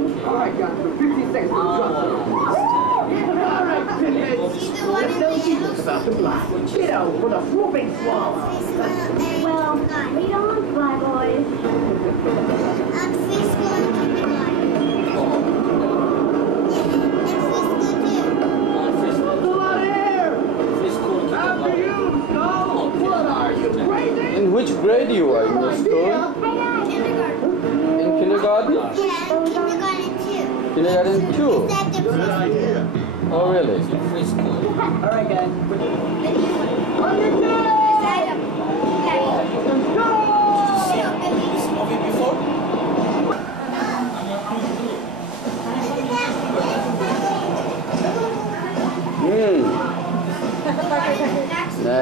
All right, guys, for 50 seconds. About the black kiddo with a whooping swallow. Well, read on, Fly Boys. I'm Fiscal and In which grade you are in the school? In kindergarten? Yeah, kindergarten 2. Kindergarten 2? Good idea. Oh, really? All right, guys.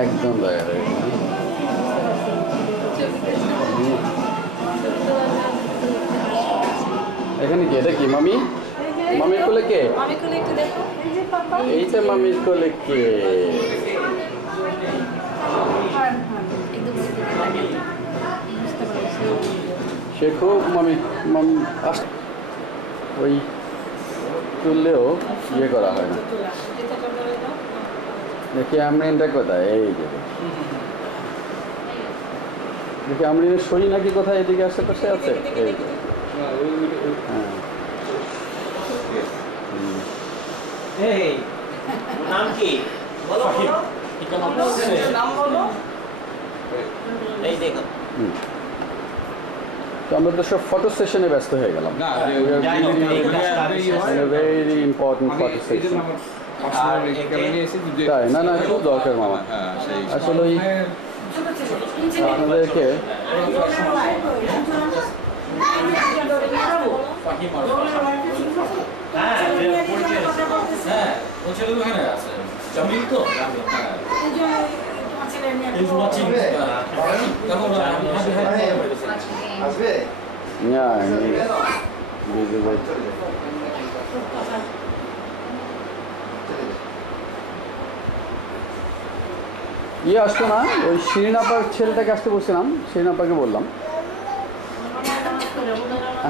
একদম দেখা যায় এখানে কি এটা কি মামি মামির কোলে কে এইটা মামির কোলে কে সে খুব মামি মামি ওই তুললেও ইয়ে করা হয় না দেখি আমরিনটা কোথায় এই যে দেখি আমরিনের সই নাকি কোথায় এদিকে আশেপাশে আছে এই যে হ্যাঁ নাম কি বলো নাম বলো এই দেখো তো আমরা তো সব ফটো সেশনে ব্যস্ত হয়ে গেলাম ভেরি ইম্পর্টেন্ট ফটো সেশন তাই না না খুব দরকার মামা আসলে আপনাদেরকে ইয়ে আসতো না ওই শিরিন আপার ছেলেটাকে আসতে বলছিলাম শিরিন আপাকে বললাম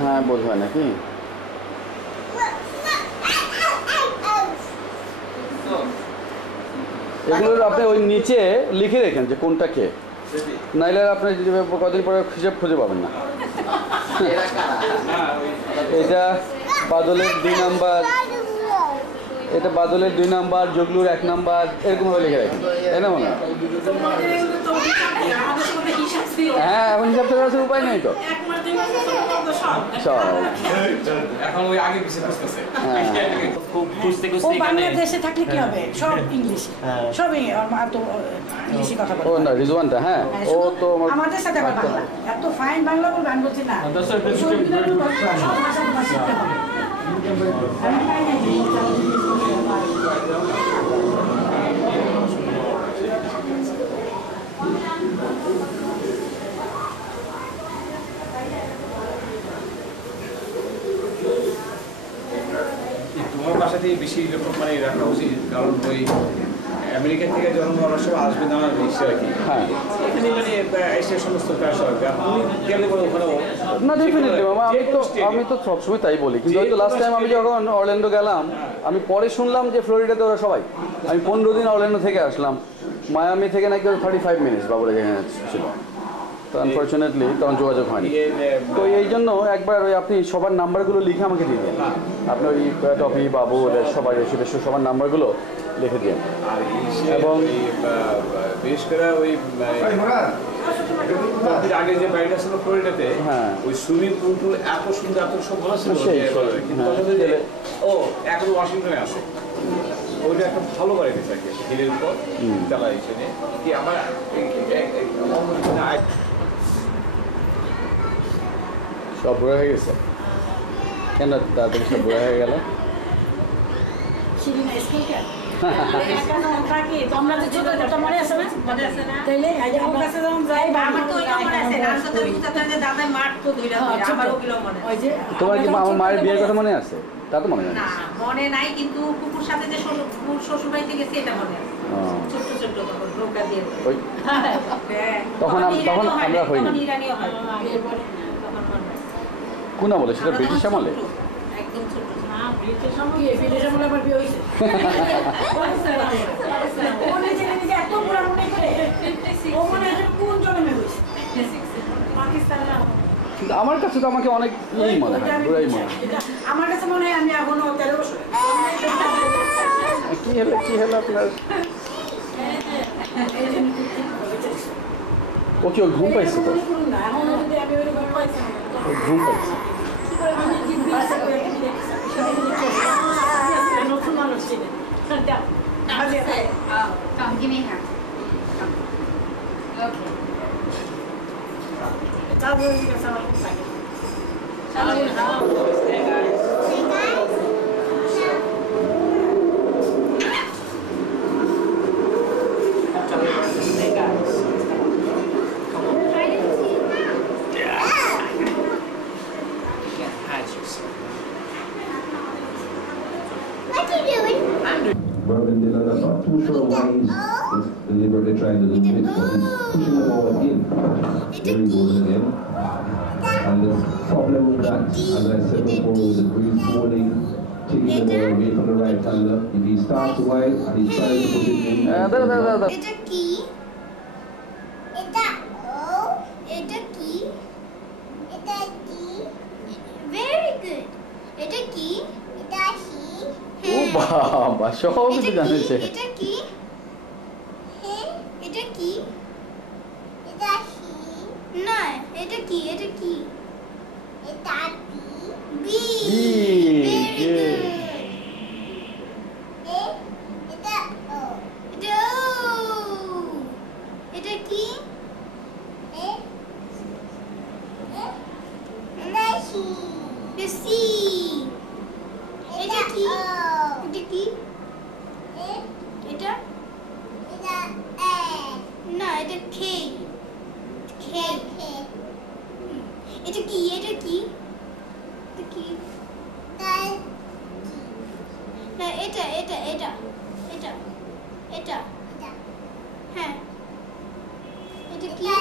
হ্যাঁ বোধ হয় নাকি এগুলো আপনি ওই নিচে লিখে রেখেন যে কোনটা কে নাইলে আপনি কদিন পরে হিসেব খুঁজে পাবেন না এটা বাদলের 2 নাম্বার এটা বাদলের 2 নাম্বার জগলুর 1 নাম্বার এরকমভাবে লিখে রাখেন তাই না মনে হয় হ্যাঁ এখন হিসাব করে আছে উপায় নেই তো এখন ওই আগে পিছে বুঝতেছে খুঁজতে ও বাংলাদেশে থাকলে কি হবে সব ইংলিশ সব ইংলিশে কথা বলে ও না রিজওয়ানটা হ্যাঁ ও তো আমাদের সাথে আবার বাংলা এত ফাইন বাংলা বলবে আমি বলছি না সব ভাষা তোমার শিখতে হবে তোমার বাসাতেই বেশি এরকম মানে রাখা উচিত কারণ ওই আমেরিকা থেকে যখন অনেক সময় আসবে না ইচ্ছে আর কি হ্যাঁ এখানে মানে এসে সমস্ত কাজ হবে আপনি গেলে বলে ওখানেও না ডেফিনেটলি মামা আমি তো সবসময় তাই বলি কিন্তু হয়তো লাস্ট টাইম আমি যখন অরল্যান্ডো গেলাম আমি পরে শুনলাম যে ফ্লোরিডাতে ওরা সবাই আমি 15 দিন অরল্যান্ডো থেকে আসলাম মায়ামি থেকে নাকি 35 মিনিটস বাবুরা যেখানে ছিল তো আনফর্চুনেটলি তখন যোগাযোগ হয়নি তো এই জন্য একবার ওই আপনি সবার নাম্বারগুলো লিখে আমাকে দিয়ে দেন আপনি ওই টপি বাবু ওদের সবাই এসে সবার নাম্বারগুলো লিখে দিন এবং বিশেষ করে ওই আগে যে বাড়িটা ছিল ফ্লোরিডাতে ওই সুইমিং পুল এত সুন্দর এত সব ভালো ছিল ও এখন ওয়াশিংটনে আছে ওইটা একটা ভালো বাড়ি দিচ্ছে আর কি হিলের উপর চালা এখানে কি আমার সব বুড়া হয়ে গেছে কেন তাড়াতাড়ি সব বুড়া হয়ে গেল তোমরা তো ছোট ছোট মনে আছে না তাইলে আমার কাছে যখন যাই আমার তো ওইটা মনে আছে রাস্তাতে উঠতে দাদা মার তো ধইরা আমার ওগুলো মনে ওই যে তোমার কি আমার মায়ের বিয়ের কথা মনে আছে তা তো মনে নাই না মনে নাই কিন্তু কুকুর সাথে যে শ্বশুর বাড়িতে গেছে এটা মনে আছে ছোট ছোট তখন নৌকা দিয়ে ওই তখন আমরা হইনি ইরানিও হয় কোনা বলে সেটা ব্রিটিশ আমলে একদম ছোট ছোট। হ্যাঁ, বিয়েতে সময় কি বিয়েতে সময় আমার বিয়ে হয়েছে। ও নিজে নিজে এত পুরা মনে করে। ও মনে হয় কোন জন্মে হয়েছে। পাকিস্তান না। কিন্তু আমার কাছে তো আমাকে অনেক ইয়েই মনে হয়, বুড়াই মনে হয়। আমার কাছে মনে হয় আমি এখনো 13 বছর। কি হলো আপনার? ও কি ওর ঘুম পাইছে তো? এখনো যদি আমি ওই ঘুম পাইছি না। ওর ঘুম পাইছে। নতুন মানুষ ছিলেন। Come, give me her. Okay. Hey guys. Hey guys. Yeah, hide yourself. What are you doing? Robin Dillon, I'm not too sure why he's deliberately trying to do this, but he's pushing the ball in. There he goes again. And the problem with that, as I said before, was the breeze bowling, taking the ball away from the right hander. If he starts wide and he's trying to put it in, It's a key. It's a O. It's a key. It's a key. Very good. It's a key. It's a key. ও বাবা, সব কিছু জানেছে। It's a key. It's a key. It's a key. No, it's a key. It's a key. It's a B. B. Very good. It's a O. It's a O. It's a key. And a C. The C. It's a key. It's a key. It's a. It's a A. No, it's a K. K. It's a key. It's a key. The key. No, it's a. Huh. It's a key.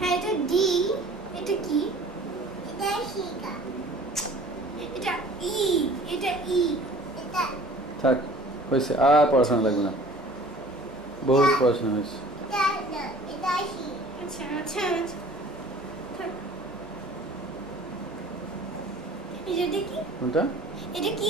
Huh, it's a D. It's a key. It's a E. It's a E. It's a. থাক, হয়েছে, আর পড়াশোনা লাগবে না, বহুত পড়াশোনা হয়েছে। আচ্ছা। এটা কি? কোনটা? এটা কি?